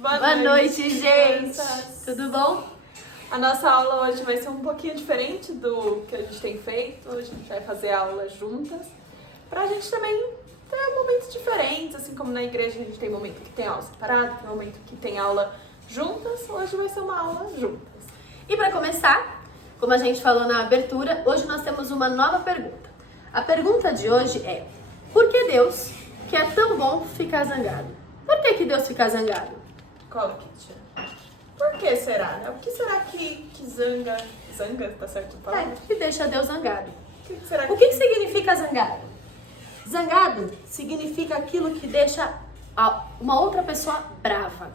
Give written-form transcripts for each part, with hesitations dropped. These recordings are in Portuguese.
Boa noite, gente! Tudo bom? A nossa aula hoje vai ser um pouquinho diferente do que a gente tem feito. Hoje a gente vai fazer aulas juntas, pra gente também ter momentos diferentes, assim como na igreja a gente tem momento que tem aula separada, tem momento que tem aula juntas. Hoje vai ser uma aula juntas. E para começar, como a gente falou na abertura, hoje nós temos uma nova pergunta. A pergunta de hoje é: por que Deus, que é tão bom, fica zangado? Por que Deus fica zangado? Qual que tia? Por que será, né? O que será que zanga? Zanga, tá certo a palavra? Que deixa Deus zangado. O O que significa zangado? Zangado significa aquilo que deixa uma outra pessoa brava,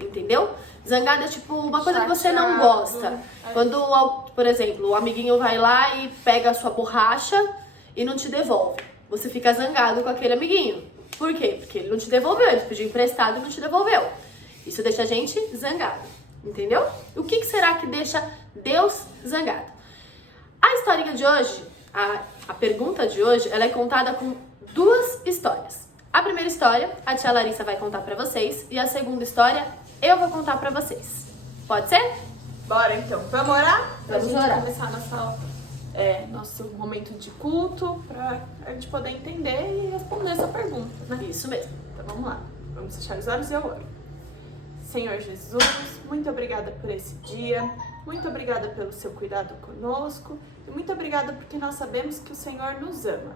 entendeu? Zangado é tipo uma coisa que você não gosta. Quando, por exemplo, o amiguinho vai lá e pega a sua borracha e não te devolve. Você fica zangado com aquele amiguinho. Por quê? Porque ele não te devolveu, ele pediu emprestado e não te devolveu. Isso deixa a gente zangado, entendeu? O que será que deixa Deus zangado? A historinha de hoje, a pergunta de hoje, ela é contada com duas histórias. A primeira história, a tia Larissa vai contar pra vocês, e a segunda história, eu vou contar pra vocês. Pode ser? Bora então, vamos orar? Vamos pra gente orar. começar nosso momento de culto, pra a gente poder entender e responder essa pergunta, né? Isso mesmo. Então vamos lá, vamos fechar os olhos e eu oro. Senhor Jesus, muito obrigada por esse dia, muito obrigada pelo seu cuidado conosco e muito obrigada porque nós sabemos que o Senhor nos ama.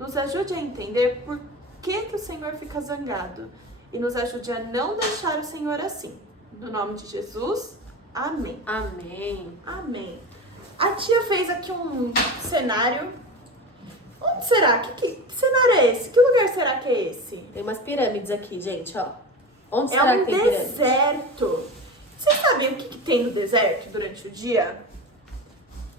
Nos ajude a entender por que o Senhor fica zangado e nos ajude a não deixar o Senhor assim. No nome de Jesus, amém. Amém. Amém. A tia fez aqui um cenário. Onde será? Que cenário é esse? Que lugar será que é esse? Tem umas pirâmides aqui, gente, ó. Onde É será um que tem pirâmide? deserto. Vocês sabem o que tem no deserto durante o dia?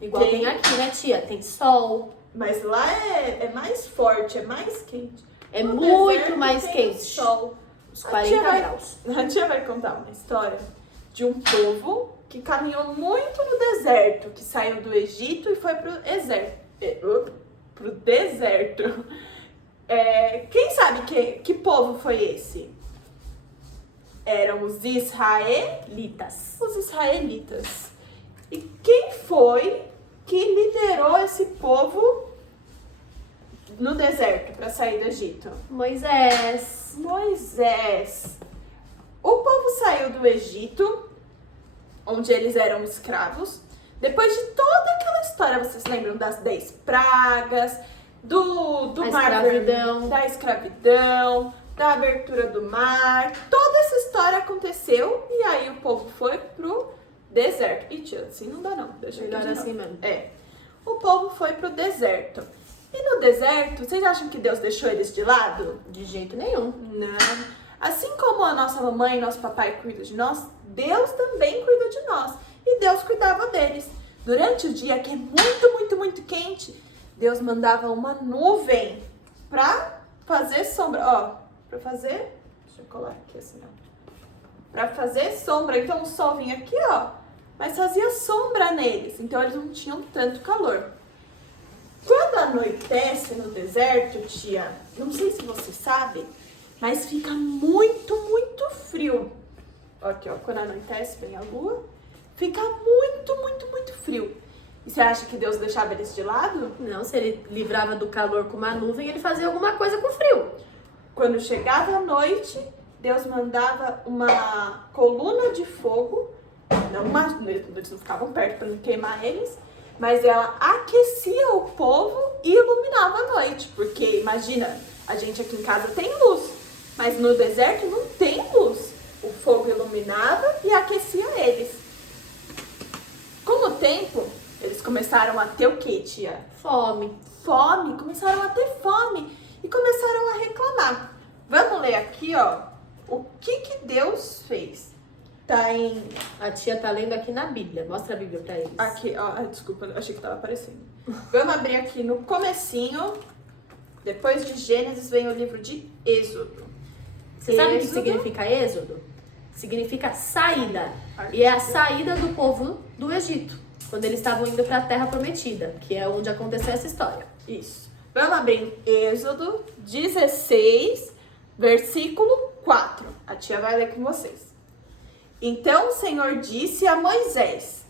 Igual tem aqui, né, tia? Tem sol. Mas lá é mais forte, é mais quente. É No muito deserto mais tem quente. Sol. Uns A 40 tia graus. A tia vai contar uma história de um povo que caminhou muito no deserto, que saiu do Egito e foi pro deserto. Quem sabe que povo foi esse? Eram os israelitas. Os israelitas. E quem foi que liderou esse povo no deserto para sair do Egito? Moisés. Moisés. O povo saiu do Egito, onde eles eram escravos. Depois de toda aquela história, vocês lembram das 10 pragas, do mar vermelho, da escravidão, da abertura do mar. Toda essa história aconteceu e aí o povo foi pro deserto. Ih, tia, assim não dá não. Deixa eu Melhor assim mesmo. O povo foi pro deserto. E no deserto, vocês acham que Deus deixou eles de lado? De jeito nenhum. Não. Assim como a nossa mamãe e nosso papai cuidam de nós, Deus também cuida de nós. E Deus cuidava deles. Durante o dia, que é muito, muito, muito quente, Deus mandava uma nuvem pra fazer sombra. Ó, pra fazer... Deixa eu colar aqui assim, ó. Pra fazer sombra. Então o sol vinha aqui, ó. Mas fazia sombra neles. Então eles não tinham tanto calor. Quando anoitece no deserto, tia, não sei se você sabe, mas fica muito, muito frio. Aqui, ó, quando anoitece, vem a lua, fica muito, muito, muito frio. E você acha que Deus deixava eles de lado? Não, se ele livrava do calor com uma nuvem, ele fazia alguma coisa com frio. Quando chegava a noite, Deus mandava uma coluna de fogo, eles não ficavam perto para não queimar eles, mas ela aquecia o povo e iluminava a noite, porque imagina, a gente aqui em casa tem luz, mas no deserto não tem luz. O fogo iluminava e aquecia eles. Com o tempo, eles começaram a ter o quê, tia? Fome. Fome, começaram a ter fome e começaram a reclamar. Vamos ler aqui, ó, o que Deus fez. Tá em... A tia tá lendo aqui na Bíblia. Mostra a Bíblia pra eles. Aqui, ó, desculpa, achei que tava aparecendo. Vamos abrir aqui no comecinho. Depois de Gênesis vem o livro de Êxodo. Você sabe o que significa Êxodo? Significa saída. E é a saída do povo do Egito, quando eles estavam indo para a Terra Prometida, que é onde aconteceu essa história. Isso. Vamos abrir em Êxodo 16, versículo 4. A tia vai ler com vocês. Então o Senhor disse a Moisés: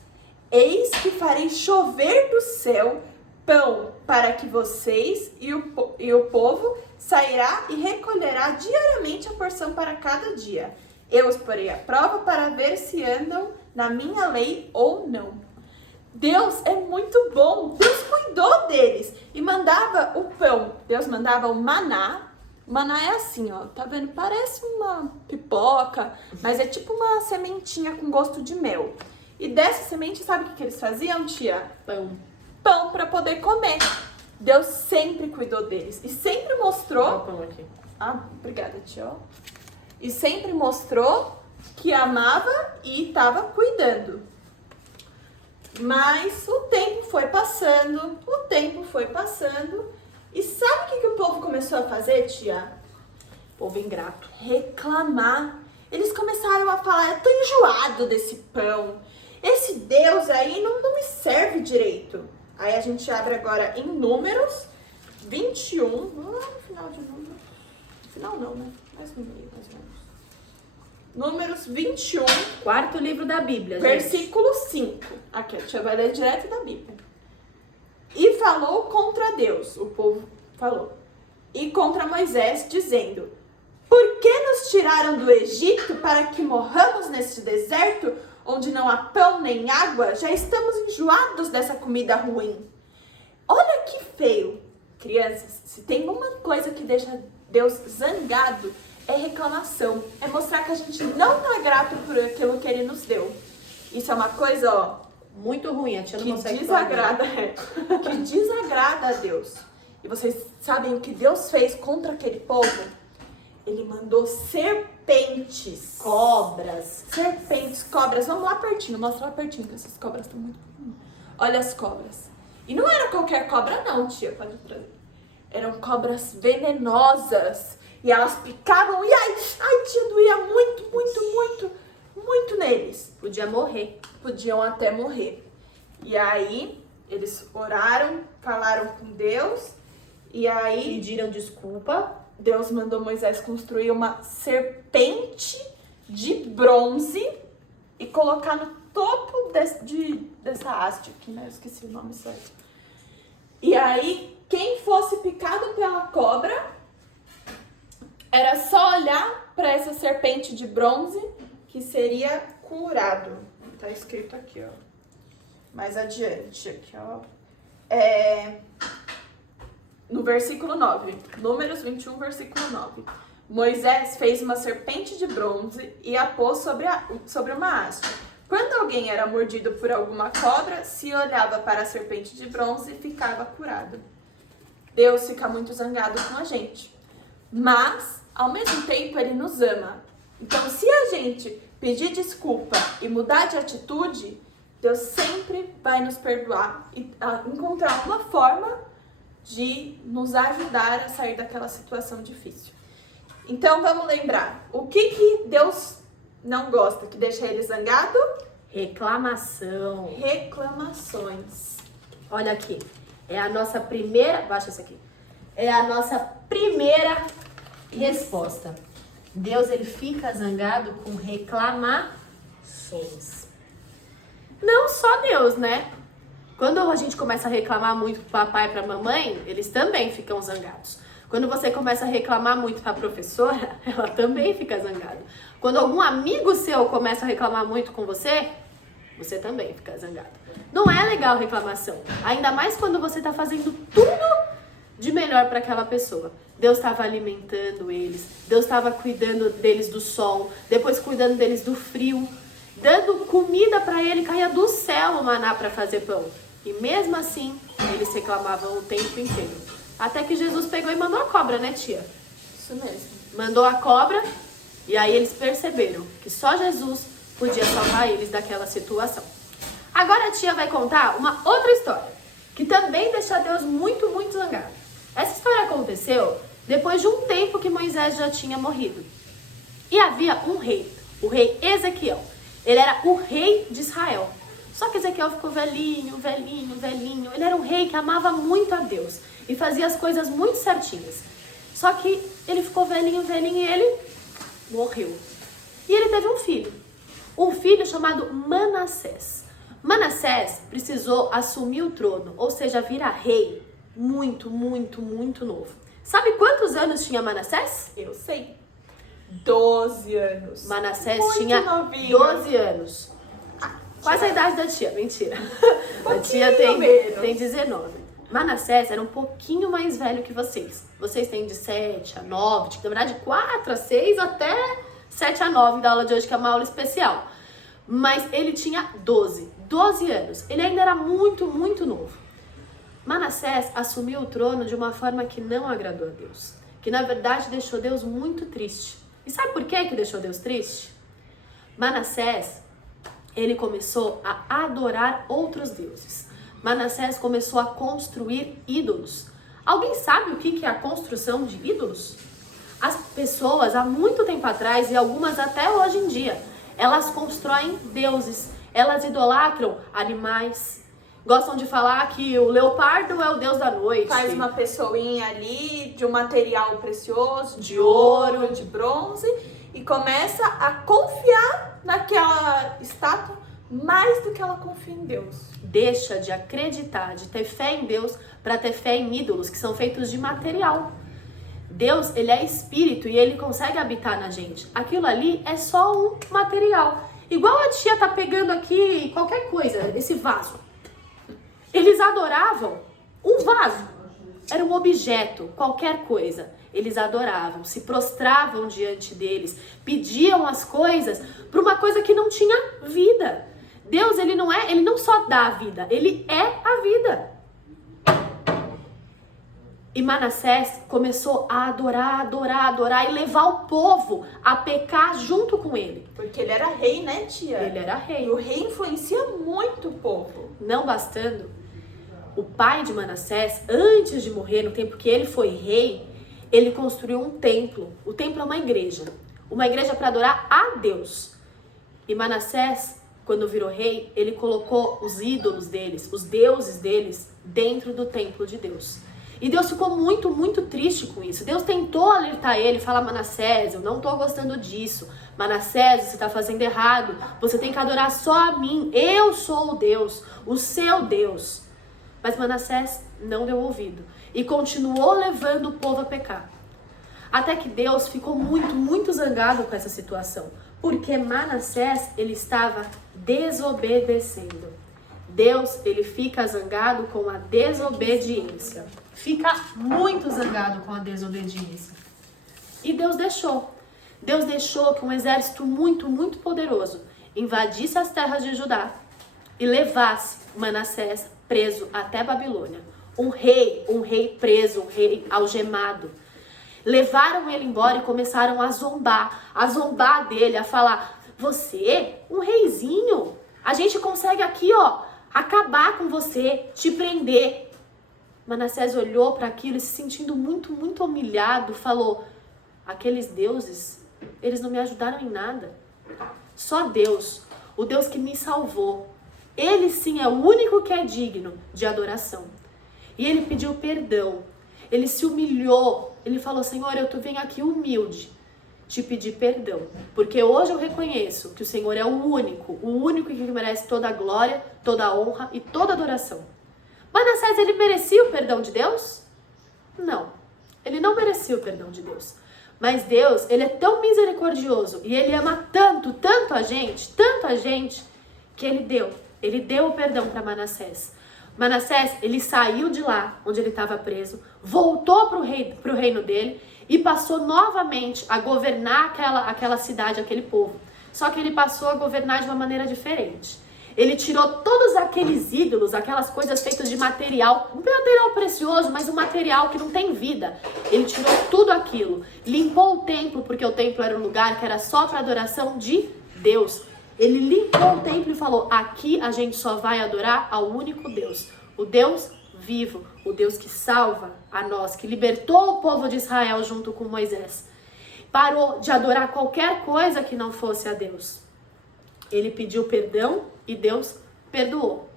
eis que farei chover do céu pão para que vocês e o povo sairá e recolherá diariamente a porção para cada dia. Eu os porei à prova para ver se andam na minha lei ou não. Deus é muito bom. Deus cuidou deles e mandava o pão. Deus mandava o maná. O maná é assim, ó. Tá vendo? Parece uma pipoca, mas é tipo uma sementinha com gosto de mel. E dessa semente, sabe o que eles faziam, tia? Pão para poder comer. Deus sempre cuidou deles e sempre mostrou. Pão aqui. Ah, obrigada, tia. E sempre mostrou que amava e estava cuidando. Mas o tempo foi passando, e sabe o que o povo começou a fazer, tia? Povo ingrato. Reclamar. Eles começaram a falar: eu tô enjoado desse pão. Esse Deus aí não me serve direito. Aí a gente abre agora em Números 21. Lá no final de Números. No final não, né? Mais no meio, mais ou menos. Números 21. Quarto livro da Bíblia, Versículo 5. Aqui, a tia vai ler direto da Bíblia. E falou contra Deus, o povo falou, e contra Moisés, dizendo: por que nos tiraram do Egito para que morramos neste deserto, onde não há pão nem água? Já estamos enjoados dessa comida ruim. Olha que feio. Crianças, se tem uma coisa que deixa Deus zangado, é reclamação. É mostrar que a gente não tá grato por aquilo que ele nos deu. Isso é uma coisa, ó, muito ruim, a tia não que consegue desagrada, que desagrada a Deus. E vocês sabem o que Deus fez contra aquele povo? Ele mandou serpentes. Cobras. Serpentes, cobras. Vamos lá pertinho, mostra lá pertinho, que essas cobras estão muito... Olha as cobras. E não era qualquer cobra não, tia, pode trazer. Eram cobras venenosas. E elas picavam e ai, tia, doía muito neles. Podia morrer. Podiam até morrer. E aí, eles oraram, falaram com Deus, e aí Pediram desculpa. Deus mandou Moisés construir uma serpente de bronze e colocar no topo dessa haste aqui, né? Eu esqueci o nome certo. E aí, quem fosse picado pela cobra, era só olhar para essa serpente de bronze que seria curado. Tá escrito aqui, ó. Mais adiante, aqui, ó. No versículo 9. Números 21, versículo 9. Moisés fez uma serpente de bronze e a pôs sobre uma haste. Quando alguém era mordido por alguma cobra, se olhava para a serpente de bronze e ficava curado. Deus fica muito zangado com a gente. Mas, ao mesmo tempo, ele nos ama. Então, se a gente pedir desculpa e mudar de atitude, Deus sempre vai nos perdoar e encontrar uma forma de nos ajudar a sair daquela situação difícil. Então, vamos lembrar. O que Deus não gosta, que deixa ele zangado? Reclamação. Reclamações. Olha aqui. É a nossa primeira... Baixa isso aqui. É a nossa primeira resposta. Deus, ele fica zangado com reclamações. Não só Deus, né? Quando a gente começa a reclamar muito pro papai e pra mamãe, eles também ficam zangados. Quando você começa a reclamar muito pra professora, ela também fica zangada. Quando algum amigo seu começa a reclamar muito com você, você também fica zangado. Não é legal reclamação. Ainda mais quando você tá fazendo tudo de melhor para aquela pessoa. Deus estava alimentando eles, Deus estava cuidando deles do sol, depois cuidando deles do frio, dando comida para ele, caía do céu o maná para fazer pão. E mesmo assim, eles reclamavam o tempo inteiro. Até que Jesus pegou e mandou a cobra, né, tia? Isso mesmo. Mandou a cobra e aí eles perceberam que só Jesus podia salvar eles daquela situação. Agora a tia vai contar uma outra história, que também deixa Deus muito, muito zangado. Essa história aconteceu depois de um tempo que Moisés já tinha morrido. E havia um rei, o rei Ezequiel. Ele era o rei de Israel. Só que Ezequiel ficou velhinho. Ele era um rei que amava muito a Deus e fazia as coisas muito certinhas. Só que ele ficou velhinho e ele morreu. E ele teve um filho. um filho chamado Manassés. Manassés precisou assumir o trono, ou seja, virar rei, muito novo. Sabe quantos anos tinha Manassés? Eu sei. 12 anos. Manassés Muito tinha novinho. 12 anos. Quase a idade da tia, mentira. A tia menos. tem 19. Manassés era um pouquinho mais velho que vocês. Vocês têm de 7 a 9, na verdade 4 a 6 até 7 a 9 da aula de hoje, que é uma aula especial. Mas ele tinha 12 anos. Ele ainda era muito novo. Manassés assumiu o trono de uma forma que não agradou a Deus. Que na verdade deixou Deus muito triste. E sabe por que deixou Deus triste? Manassés, ele começou a adorar outros deuses. Manassés começou a construir ídolos. Alguém sabe o que é a construção de ídolos? As pessoas, há muito tempo atrás, e algumas até hoje em dia, elas constroem deuses. Elas idolatram animais. Gostam de falar que o leopardo é o deus da noite. Faz uma pessoinha ali de um material precioso, de ouro, de bronze, e começa a confiar naquela estátua mais do que ela confia em Deus. Deixa de acreditar, de ter fé em Deus, para ter fé em ídolos que são feitos de material. Deus, ele é espírito e ele consegue habitar na gente. Aquilo ali é só um material. Igual a tia tá pegando aqui qualquer coisa, esse vaso. Eles adoravam um vaso. Era um objeto, qualquer coisa. Eles adoravam, se prostravam diante deles, pediam as coisas para uma coisa que não tinha vida. Deus, ele não só dá a vida, ele é a vida. E Manassés começou a adorar e levar o povo a pecar junto com ele. Porque ele era rei, né, tia? Ele era rei. E o rei influencia muito o povo. Não bastando, o pai de Manassés, antes de morrer, no tempo que ele foi rei, ele construiu um templo. O templo é uma igreja para adorar a Deus. E Manassés, quando virou rei, ele colocou os ídolos deles, os deuses deles, dentro do templo de Deus. E Deus ficou muito triste com isso. Deus tentou alertar ele, falar: Manassés, eu não tô gostando disso. Manassés, você tá fazendo errado. Você tem que adorar só a mim. Eu sou o Deus, o seu Deus. Mas Manassés não deu ouvido e continuou levando o povo a pecar. Até que Deus ficou muito zangado com essa situação, porque Manassés, ele estava desobedecendo. Deus, ele fica zangado com a desobediência. Fica muito zangado com a desobediência. E Deus deixou. Deus deixou que um exército muito poderoso invadisse as terras de Judá e levasse Manassés preso até Babilônia. Um rei preso, um rei algemado. Levaram ele embora e começaram a zombar dele, a falar: você, um reizinho, a gente consegue aqui, ó, acabar com você, te prender. Manassés olhou para aquilo e, se sentindo muito humilhado, falou: aqueles deuses, eles não me ajudaram em nada. Só Deus, o Deus que me salvou, ele sim é o único que é digno de adoração. E ele pediu perdão, ele se humilhou, ele falou: Senhor, eu venho aqui humilde te pedir perdão, porque hoje eu reconheço que o Senhor é o único que merece toda a glória, toda a honra e toda a adoração. Manassés, ele merecia o perdão de Deus? Não, ele não merecia o perdão de Deus. Mas Deus, ele é tão misericordioso e ele ama tanto a gente, que ele deu o perdão para Manassés. Manassés, ele saiu de lá, onde ele estava preso, voltou pro reino dele e passou novamente a governar aquela cidade, aquele povo. Só que ele passou a governar de uma maneira diferente. Ele tirou todos aqueles ídolos, aquelas coisas feitas de material, um material precioso, mas um material que não tem vida. Ele tirou tudo aquilo, limpou o templo, porque o templo era um lugar que era só para adoração de Deus. Ele limpou o templo e falou: aqui a gente só vai adorar ao único Deus, o Deus vivo, o Deus que salva a nós, que libertou o povo de Israel junto com Moisés. Parou de adorar qualquer coisa que não fosse a Deus. Ele pediu perdão e Deus perdoou.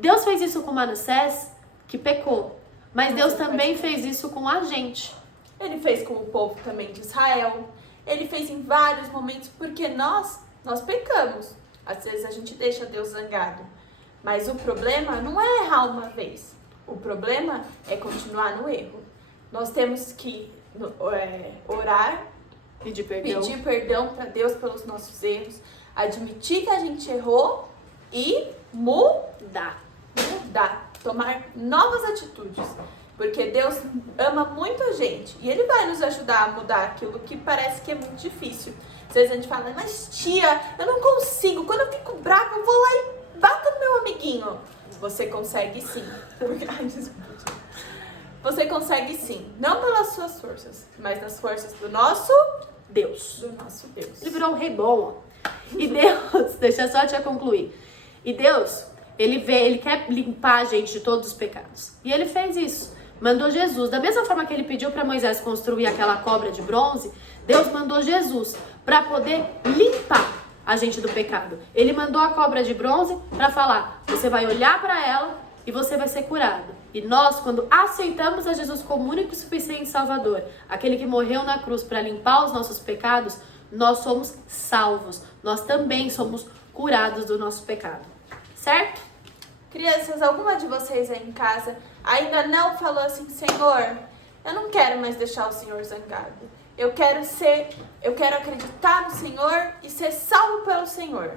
Deus fez isso com Manassés, que pecou, mas Deus também fez isso com a gente. Ele fez com o povo também de Israel. Ele fez em vários momentos, porque nós nós pecamos. Às vezes a gente deixa Deus zangado. Mas o problema não é errar uma vez. O problema é continuar no erro. Nós temos que orar, Pedir perdão. pedir perdão para Deus pelos nossos erros, admitir que a gente errou e mudar, tomar novas atitudes. Porque Deus ama muito a gente e Ele vai nos ajudar a mudar aquilo que parece que é muito difícil. Às vezes a gente fala, mas tia, eu não consigo. Quando eu fico brava, eu vou lá e bato no meu amiguinho. Você consegue sim. Ai, desculpa. Você consegue sim. Não pelas suas forças, mas nas forças do nosso Deus. Deus. Ele virou um rei bom. E Deus, deixa eu só te concluir. E Deus, ele quer limpar a gente de todos os pecados. E Ele fez isso. Mandou Jesus. Da mesma forma que Ele pediu para Moisés construir aquela cobra de bronze, Deus mandou Jesus para poder limpar a gente do pecado. Ele mandou a cobra de bronze para falar, você vai olhar para ela e você vai ser curado. E nós, quando aceitamos a Jesus como único e suficiente Salvador, aquele que morreu na cruz para limpar os nossos pecados, nós somos salvos. Nós também somos curados do nosso pecado. Certo? Crianças, alguma de vocês aí em casa ainda não falou assim, Senhor, eu não quero mais deixar o Senhor zangado. Eu quero acreditar no Senhor e ser salvo pelo Senhor.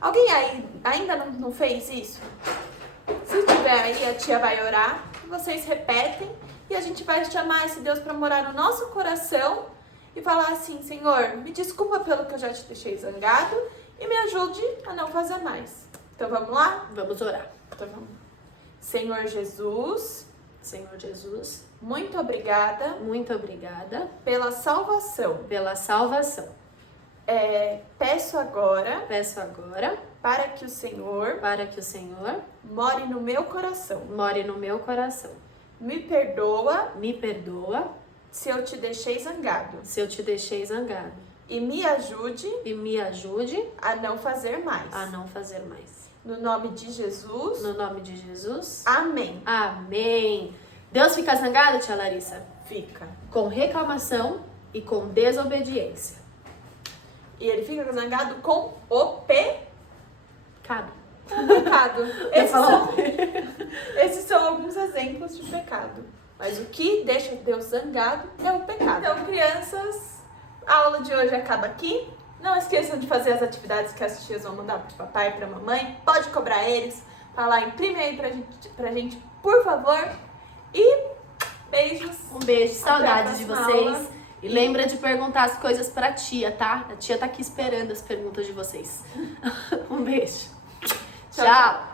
Alguém aí ainda não fez isso? Se tiver aí, a tia vai orar, vocês repetem e a gente vai chamar esse Deus para morar no nosso coração e falar assim, Senhor, me desculpa pelo que eu já te deixei zangado e me ajude a não fazer mais. Então vamos lá? Vamos orar. Então vamos. Senhor Jesus, muito obrigada muito obrigada pela salvação. pela salvação. Peço agora Peço agora para que o Senhor para que o Senhor more no meu coração. more no meu coração. Me perdoa Me perdoa se eu te deixei zangado se eu te deixei zangado. e me ajude E me ajude a não fazer mais. a não fazer mais. No nome de Jesus, No nome de Jesus. amém. Amém. Deus fica zangado, tia Larissa? Fica. Com reclamação e com desobediência. E ele fica zangado com o Cado. pecado. falou? Esses são alguns exemplos de pecado. Mas o que deixa Deus zangado é o pecado. Então, crianças, a aula de hoje acaba aqui. Não esqueçam de fazer as atividades que as tias vão mandar pro papai e pra mamãe. Pode cobrar eles. Falar, imprime aí pra gente, por favor. E beijos. Um beijo, saudades de Até a próxima vocês. aula. E lembra de perguntar as coisas pra tia, tá? A tia tá aqui esperando as perguntas de vocês. Um beijo. Tchau, Tchau.